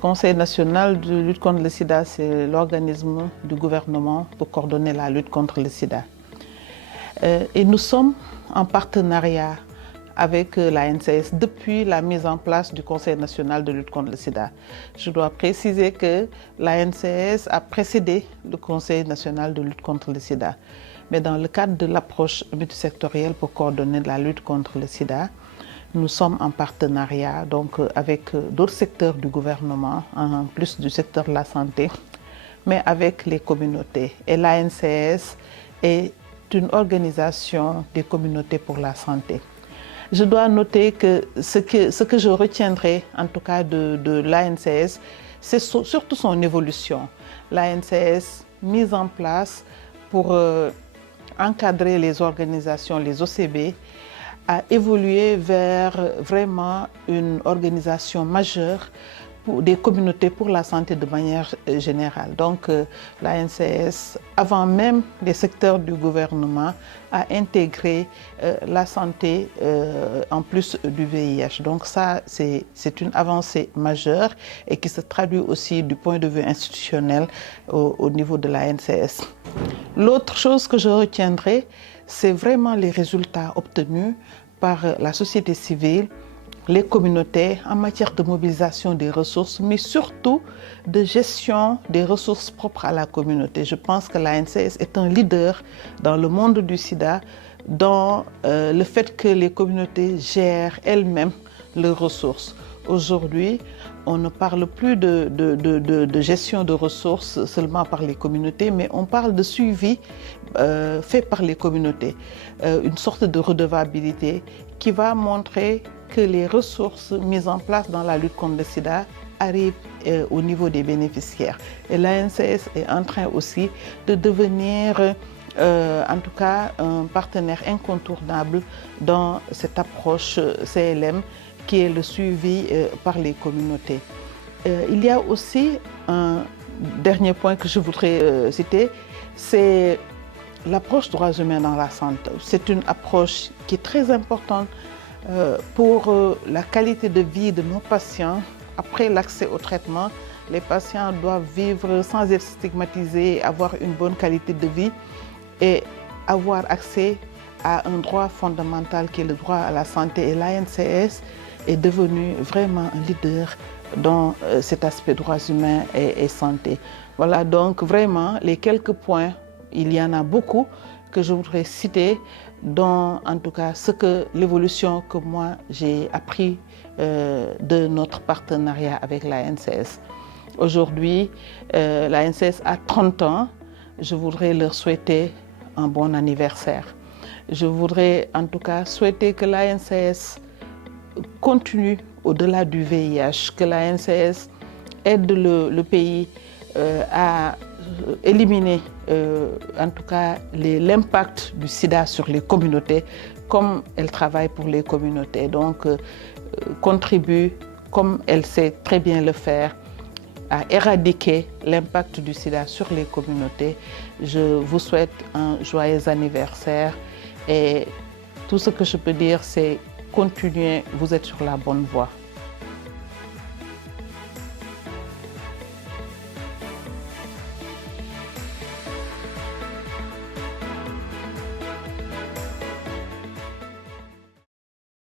Conseil national de lutte contre le sida, c'est l'organisme du gouvernement pour coordonner la lutte contre le sida. Et nous sommes en partenariat avec la NCS depuis la mise en place du Conseil national de lutte contre le sida. Je dois préciser que la NCS a précédé le Conseil national de lutte contre le sida. Mais dans le cadre de l'approche multisectorielle pour coordonner la lutte contre le sida, nous sommes en partenariat donc, avec d'autres secteurs du gouvernement, en plus du secteur de la santé, mais avec les communautés. Et l'ANCS est une organisation des communautés pour la santé. Je dois noter que ce que je retiendrai, en tout cas de l'ANCS, c'est surtout son évolution. L'ANCS mise en place pour encadrer les organisations, les OCB, a évolué vers vraiment une organisation majeure pour des communautés pour la santé de manière générale. Donc l'ANCS, avant même les secteurs du gouvernement, a intégré la santé en plus du VIH. Donc ça, c'est une avancée majeure et qui se traduit aussi du point de vue institutionnel au niveau de l'ANCS. L'autre chose que je retiendrai, c'est vraiment les résultats obtenus par la société civile, les communautés en matière de mobilisation des ressources, mais surtout de gestion des ressources propres à la communauté. Je pense que l'ANCS est un leader dans le monde du sida, dans le fait que les communautés gèrent elles-mêmes leurs ressources. Aujourd'hui, on ne parle plus de gestion de ressources seulement par les communautés, mais on parle de suivi fait par les communautés. Une sorte de redevabilité qui va montrer que les ressources mises en place dans la lutte contre le sida arrivent au niveau des bénéficiaires. Et l'ANCS est en train aussi de devenir en tout cas un partenaire incontournable dans cette approche CLM qui est le suivi par les communautés. Il y a aussi un dernier point que je voudrais citer, c'est l'approche droits humains dans la santé. C'est une approche qui est très importante pour la qualité de vie de nos patients. Après l'accès au traitement, les patients doivent vivre sans être stigmatisés, avoir une bonne qualité de vie et avoir accès à un droit fondamental qui est le droit à la santé. Et l'ANCS est devenu vraiment un leader dans cet aspect droits humains et santé. Voilà donc vraiment les quelques points, il y en a beaucoup que je voudrais citer, dans en tout cas l'évolution que moi j'ai appris de notre partenariat avec l'ANCS. Aujourd'hui, l'ANCS a 30 ans, je voudrais leur souhaiter un bon anniversaire. Je voudrais en tout cas souhaiter que l'ANCS continue au-delà du VIH, que l'ANCS aide le pays à éliminer en tout cas l'impact du sida sur les communautés comme elle travaille pour les communautés. Donc contribue, comme elle sait très bien le faire, à éradiquer l'impact du sida sur les communautés. Je vous souhaite un joyeux anniversaire et tout ce que je peux dire, c'est continuez, vous êtes sur la bonne voie.